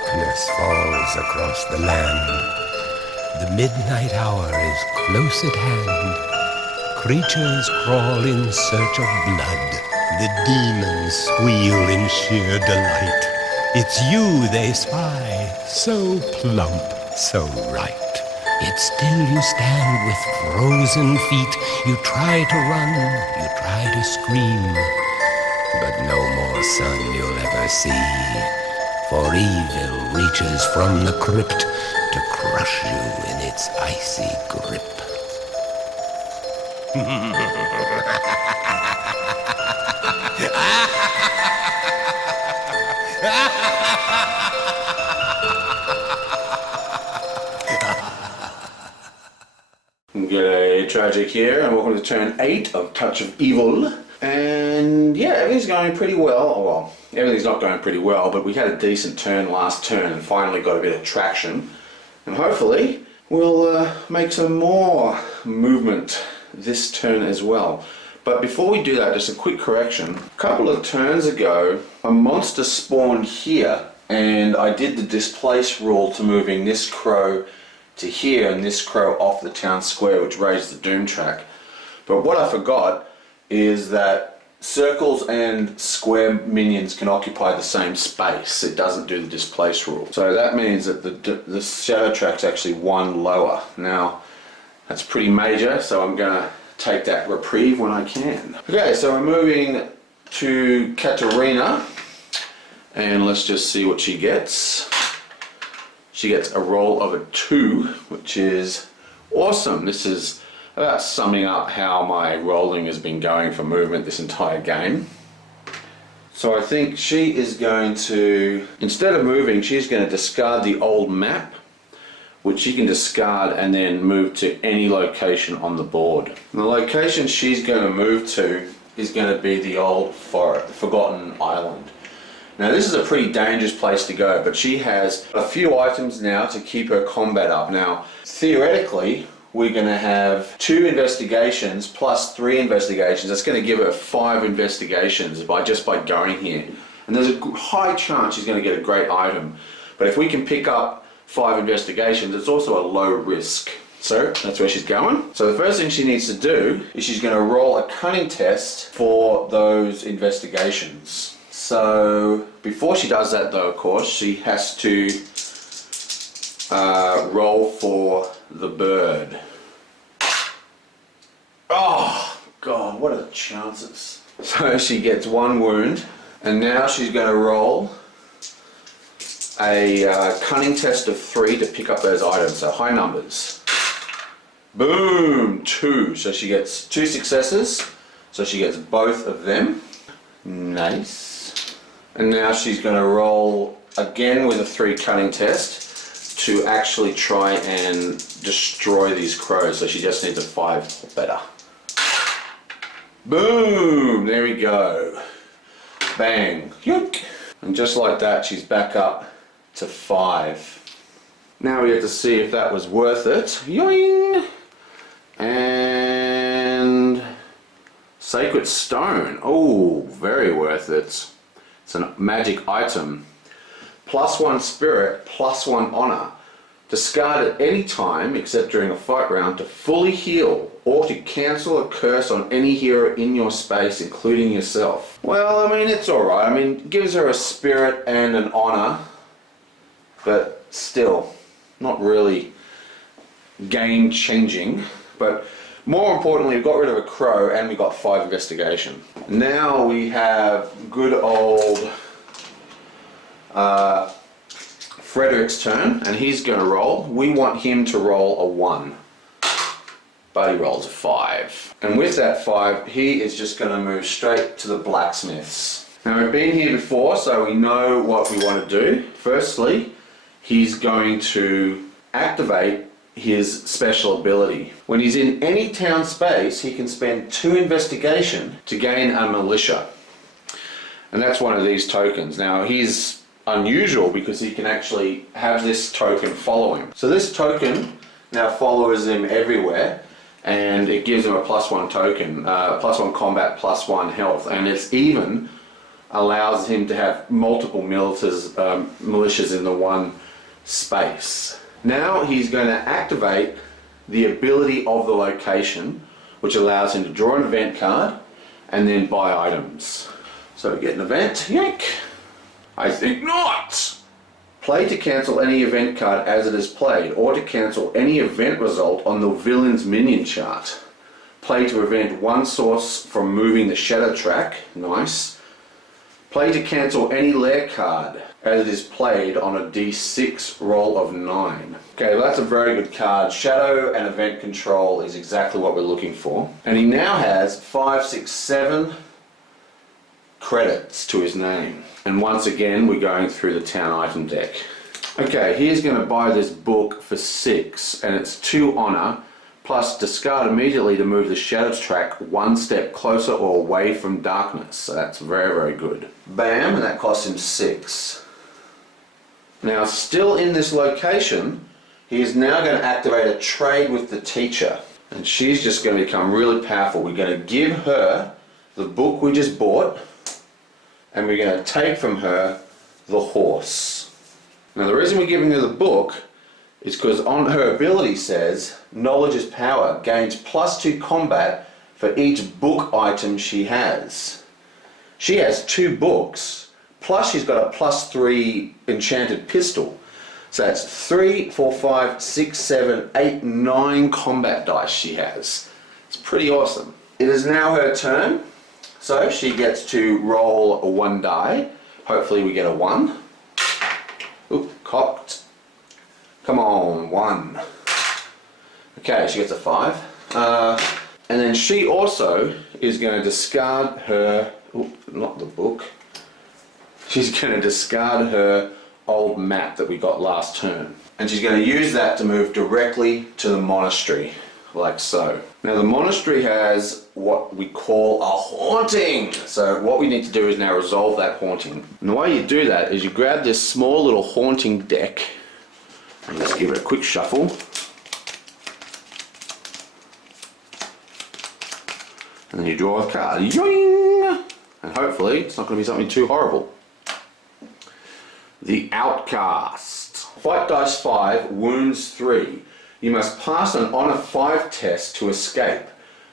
Darkness falls across the land. The midnight hour is close at hand. Creatures crawl in search of blood. The demons squeal in sheer delight. It's you they spy, so plump, so right. Yet still you stand with frozen feet. You try to run, you try to scream, but no more sun you'll ever see. For evil reaches from the crypt to crush you in its icy grip. G'day, Tragic here, and welcome to turn 8 of Touch of Evil. And yeah, everything's going pretty well. Well, everything's not going pretty well, but we had a decent turn last turn and finally got a bit of traction. And hopefully we'll make some more movement this turn as well. But before we do that, just a quick correction. A couple of turns ago, a monster spawned here, and I did the displace rule to moving this crow to here and this crow off the town square, which raised the doom track. But what I forgot is that circles and square minions can occupy the same space. It doesn't do the displace rule. So that means that the shadow track's actually one lower. Now, that's pretty major, so I'm going to take that reprieve when I can. Okay, so we're moving to Katarina, and let's just see what she gets. She gets a roll of a 2, which is awesome. This is about summing up how my rolling has been going for movement this entire game. So I think she is going to, instead of moving, she's going to discard the old map, which she can discard and then move to any location on the board. And the location she's going to move to is going to be the old forest, the Forgotten Island. Now this is a pretty dangerous place to go, but she has a few items now to keep her combat up. Now, theoretically, we're going to have 2 investigations plus 3 investigations. That's going to give her 5 investigations just by going here. And there's a high chance she's going to get a great item. But if we can pick up 5 investigations, it's also a low risk. So that's where she's going. So the first thing she needs to do is she's going to roll a cunning test for those investigations. So before she does that though, of course, she has to roll for the bird. Oh God, what are the chances? So she gets 1 wound, and now she's going to roll a cunning test of 3 to pick up those items, so high numbers. Boom, 2. So she gets 2 successes, so she gets both of them. Nice. And now she's going to roll again with a 3 cunning test to actually try and destroy these crows. So she just needs a 5 or better. Boom! There we go. Bang. Yoink. And just like that, she's back up to 5. Now we have to see if that was worth it. Yoing! And Sacred Stone. Oh, very worth it. It's a magic item. +1 spirit, +1 honor. Discard at any time, except during a fight round, to fully heal or to cancel a curse on any hero in your space, including yourself. Well, I mean, it's alright. I mean, it gives her a spirit and an honor, but still, not really game changing. But more importantly, we got rid of a crow and we got 5 investigation. Now we have good old Frederick's turn, and he's going to roll. We want him to roll a 1, but he rolls a 5. And with that 5, he is just going to move straight to the blacksmiths. Now we've been here before, so we know what we want to do. Firstly, he's going to activate his special ability. When he's in any town space, he can spend 2 investigation to gain a militia. And that's one of these tokens. Now he's unusual because he can actually have this token follow him. So this token now follows him everywhere, and it gives him a +1 token, +1 combat, +1 health, and it's even allows him to have multiple militias in the one space. Now he's going to activate the ability of the location, which allows him to draw an event card and then buy items. So we get an event, yank. I think not. Play to cancel any event card as it is played, or to cancel any event result on the villain's minion chart. Play to prevent one source from moving the shadow track, nice. Play to cancel any lair card as it is played on a d6 roll of 9. Okay, well that's a very good card. Shadow and event control is exactly what we're looking for. And he now has 5, 6, 7 credits to his name. And once again, we're going through the town item deck. Okay, he's going to buy this book for 6, and it's 2 honor, plus discard immediately to move the shadow track 1 step closer or away from darkness. So that's very, very good. Bam, and that costs him 6. Now, still in this location, he is now going to activate a trade with the teacher. And she's just going to become really powerful. We're going to give her the book we just bought, and we're going to take from her the horse. Now the reason we're giving her the book is because on her ability says, knowledge is power, gains +2 combat for each book item she has. She has 2 books, plus she's got a +3 enchanted pistol. So that's 3, 4, 5, 6, 7, 8, 9 combat dice she has. It's pretty awesome. It is now her turn. So she gets to roll a 1 die. Hopefully we get a 1. Oop, cocked. Come on, 1. Okay, she gets a 5. And then she also is going to discard her, not the book. She's going to discard her old map that we got last turn. And she's going to use that to move directly to the monastery, like so. Now the monastery has what we call a haunting. So what we need to do is now resolve that haunting. And the way you do that is you grab this small little haunting deck and just give it a quick shuffle. And then you draw a card. Yoing! And hopefully it's not going to be something too horrible. The Outcast. Fight dice 5, wounds 3. You must pass an honor 5 test to escape.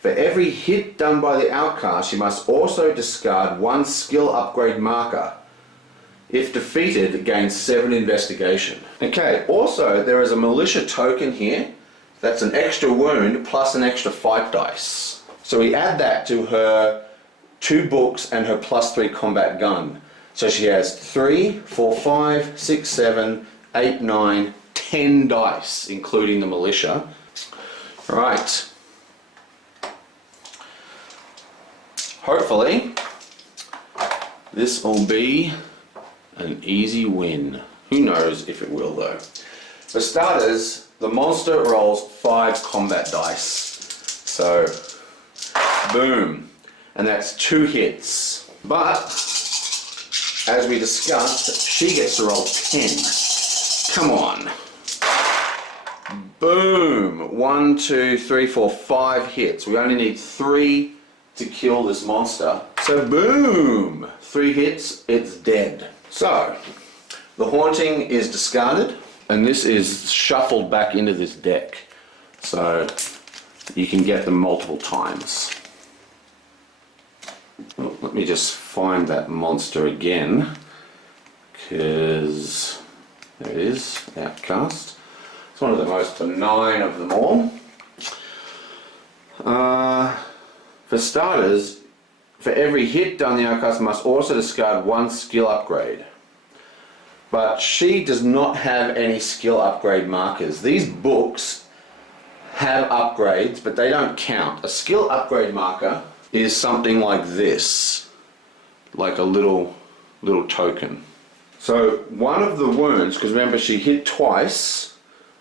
For every hit done by the outcast, you must also discard 1 skill upgrade marker. If defeated, gain 7 investigation. Okay, also there is a militia token here. That's an extra wound plus an extra fight dice. So we add that to her 2 books and her +3 combat gun. So she has 3, 4, 5, 6, 7, 8, 9, 10 dice, including the militia. Right. Hopefully, this will be an easy win. Who knows if it will though. For starters, the monster rolls 5 combat dice. So, boom. And that's 2 hits. But, as we discussed, she gets to roll 10. Come on. Boom. 1, 2, 3, 4, 5 hits. We only need 3 to kill this monster. So boom. 3 hits, it's dead. So, the haunting is discarded, and this is shuffled back into this deck. So, you can get them multiple times. Oh, let me just find that monster again, because there it is, Outcast. It's one of the most benign of them all. For starters, for every hit done, the Outcast must also discard 1 skill upgrade. But she does not have any skill upgrade markers. These books have upgrades, but they don't count. A skill upgrade marker is something like this, like a little token. So one of the wounds, because remember she hit twice,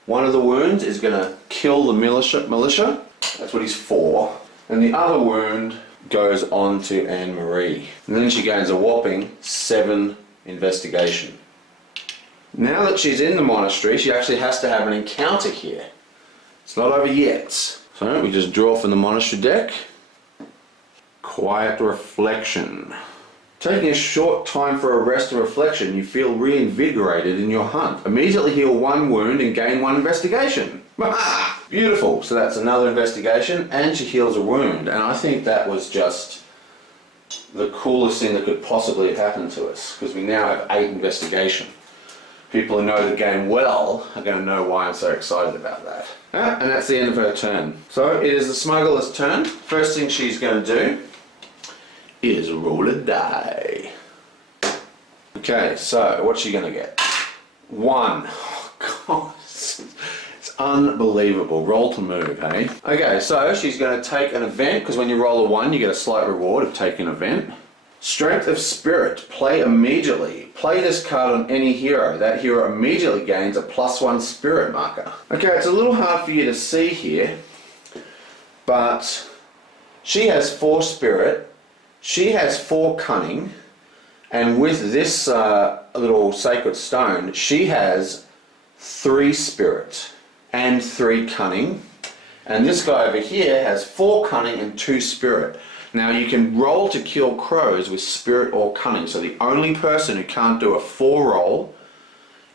one of the wounds is going to kill the militia. That's what he's for. And the other wound goes on to Anne-Marie. And then she gains a whopping 7 investigation. Now that she's in the monastery, she actually has to have an encounter here. It's not over yet. So we just draw from the monastery deck. Quiet Reflection. Taking a short time for a rest and reflection, you feel reinvigorated in your hunt. Immediately heal 1 wound and gain 1 investigation. Beautiful. So that's another investigation, and she heals a wound. And I think that was just the coolest thing that could possibly have happened to us, because we now have 8 investigation. People who know the game well are going to know why I'm so excited about that. And that's the end of her turn. So it is the smuggler's turn. First thing she's going to do is roll a die. Okay, so what's she going to get? 1. Oh, God, it's unbelievable. Roll to move, hey? Okay, so she's going to take an event, because when you roll a 1, you get a slight reward of taking an event. Strength of Spirit, play immediately. Play this card on any hero. That hero immediately gains a +1 spirit marker. Okay, it's a little hard for you to see here, but she has 4 spirit, she has 4 cunning, and with this little sacred stone, she has 3 spirit and 3 cunning, and this guy over here has 4 cunning and 2 spirit. Now you can roll to kill crows with spirit or cunning, so the only person who can't do a 4 roll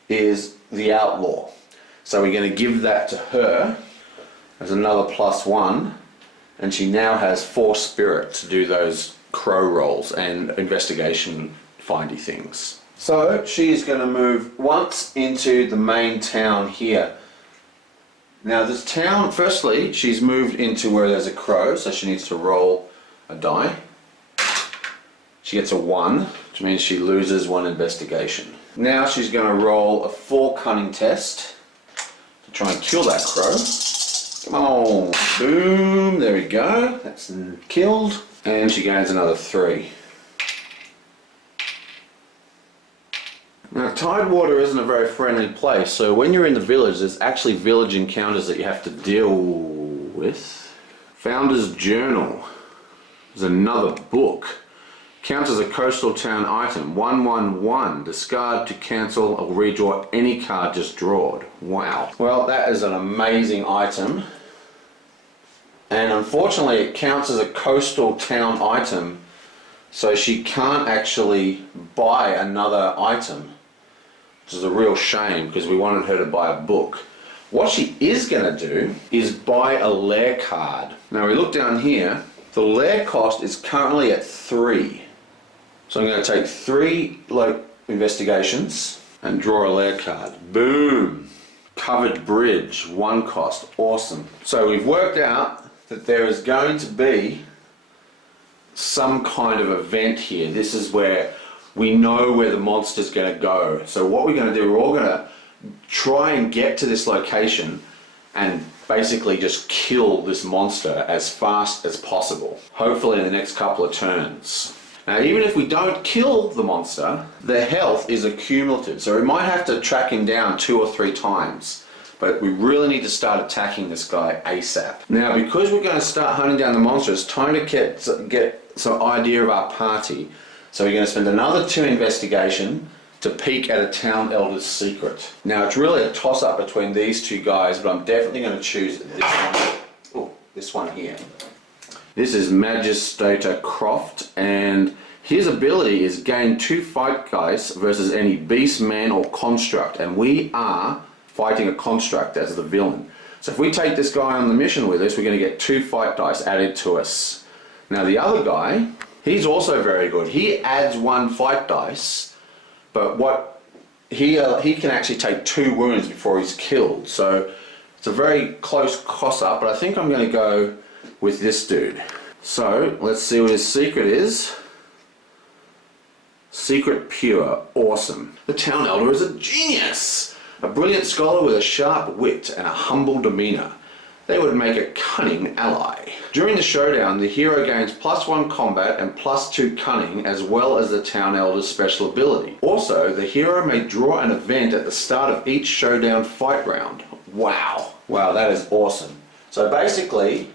is the outlaw. So we're going to give that to her as another +1, and she now has 4 spirit to do those crow rolls and investigation findy things. So she's going to move once into the main town here. Now this town, firstly, she's moved into where there's a crow, so she needs to roll a die. She gets a 1, which means she loses 1 investigation. Now she's going to roll a 4 cunning test to try and kill that crow. Come on, boom, there we go, that's killed. And she gains another 3. Now Tidewater isn't a very friendly place, so when you're in the village, there's actually village encounters that you have to deal with. Founder's Journal. There's another book. Counts as a coastal town item. 1/1/1. Discard to cancel or redraw any card just drawed. Wow. Well, that is an amazing item. And unfortunately, it counts as a coastal town item, so she can't actually buy another item, which is a real shame because we wanted her to buy a book. What she is going to do is buy a lair card. Now we look down here. The lair cost is currently at 3. So I'm going to take 3 investigations and draw a lair card. Boom! Covered bridge, 1 cost. Awesome. So we've worked out that there is going to be some kind of event here. This is where we know where the monster's going to go. So what we're going to do, we're all going to try and get to this location and basically just kill this monster as fast as possible, hopefully in the next couple of turns. Now even if we don't kill the monster, the health is accumulative, so we might have to track him down 2 or 3 times, but we really need to start attacking this guy ASAP. Now because we're going to start hunting down the monster, it's time to get some idea of our party, so we're going to spend another 2 investigation to peek at a town elder's secret. Now it's really a toss-up between these 2 guys, but I'm definitely going to choose this one. Oh, this one here. This is Magistrata Croft, and his ability is gain 2 fight dice versus any beast, man, or construct, and we are fighting a construct as the villain. So if we take this guy on the mission with us, we're going to get 2 fight dice added to us. Now the other guy, he's also very good. He adds 1 fight dice, but what he can actually take 2 wounds before he's killed. So it's a very close toss-up, but I think I'm going to go with this dude. So let's see what his secret is. Secret pure, awesome. The town elder is a genius, a brilliant scholar with a sharp wit and a humble demeanor. They would make a cunning ally. During the showdown, the hero gains +1 combat and +2 cunning, as well as the town elder's special ability. Also, the hero may draw an event at the start of each showdown fight round. Wow. Wow, that is awesome. So basically,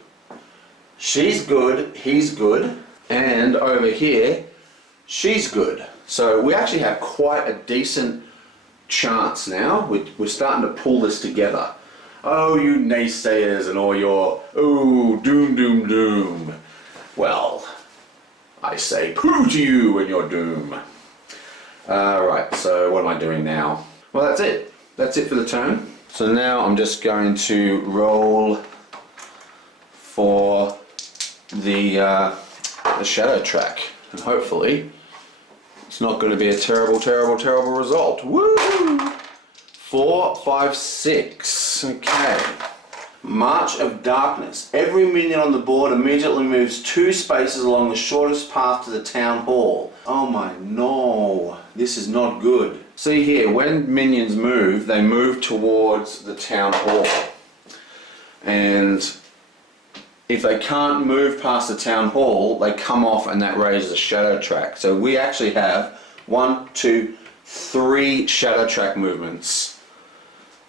she's good, he's good, and over here, she's good. So we actually have quite a decent chance now. We're starting to pull this together. Oh, you naysayers and all your, oh, doom, doom, doom. Well, I say pooh to you and your doom. Right, so what am I doing now? Well, that's it. That's it for the turn. So now I'm just going to roll for the shadow track. And hopefully it's not going to be a terrible, terrible, terrible result. Woo! 4, 5, 6. Okay. March of Darkness. Every minion on the board immediately moves 2 spaces along the shortest path to the town hall. Oh my no. This is not good. See here, when minions move, they move towards the town hall. And if they can't move past the town hall, they come off and that raises a shadow track. So we actually have 1, 2, 3 shadow track movements,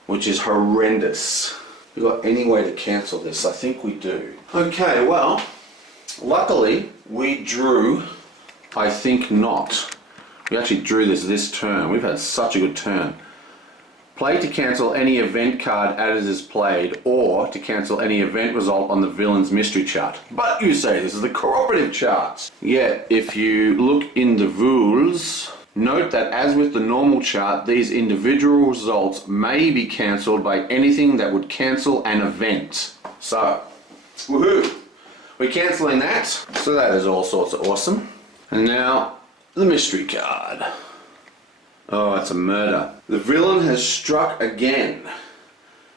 which is horrendous. We got any way to cancel this? I think we do. Okay, well, luckily we drew, I think not. We actually drew this turn. We've had such a good turn. Play to cancel any event card added as played, or to cancel any event result on the villain's mystery chart. But you say this is the cooperative chart. Yet, if you look in the rules, note that as with the normal chart, these individual results may be cancelled by anything that would cancel an event. So, woohoo! We're cancelling that. So that is all sorts of awesome. And now, the mystery card. Oh, it's a murder. The villain has struck again.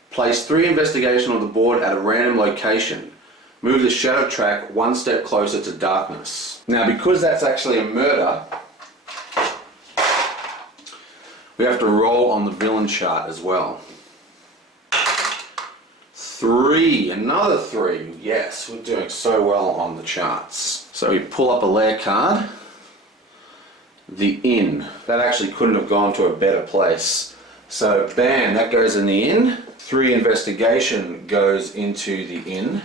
Place 3 investigation on the board at a random location. Move the shadow track 1 step closer to darkness. Now, because that's actually a murder, we have to roll on the villain chart as well. 3, another 3. Yes, we're doing so well on the charts. So we pull up a layer card. The inn. That actually couldn't have gone to a better place. So bam, that goes in the inn. 3 investigation goes into the inn.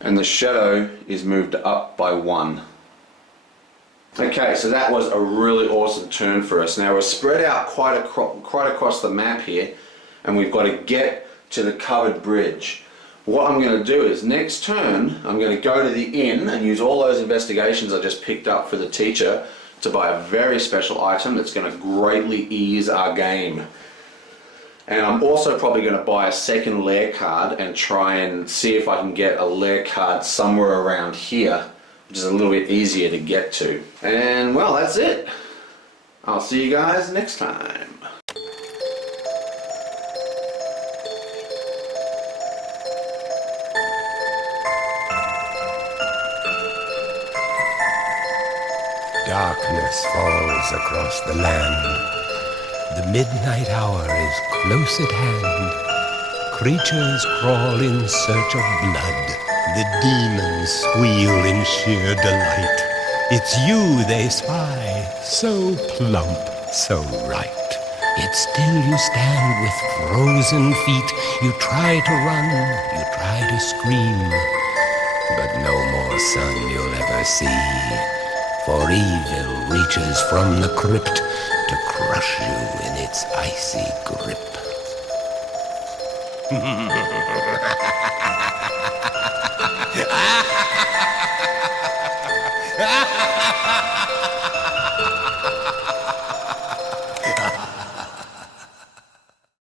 And the shadow is moved up by 1. Okay, so that was a really awesome turn for us. Now we're spread out quite across the map here, and we've got to get to the covered bridge. What I'm going to do is next turn I'm going to go to the inn and use all those investigations I just picked up for the teacher to buy a very special item that's going to greatly ease our game. And I'm also probably going to buy a second lair card and try and see if I can get a lair card somewhere around here, which is a little bit easier to get to. And well, that's it. I'll see you guys next time. Darkness falls across the land. The midnight hour is close at hand. Creatures crawl in search of blood. The demons squeal in sheer delight. It's you they spy, so plump, so right. Yet still you stand with frozen feet. You try to run, you try to scream, but no more sun you'll ever see. For evil reaches from the crypt to crush you in its icy grip.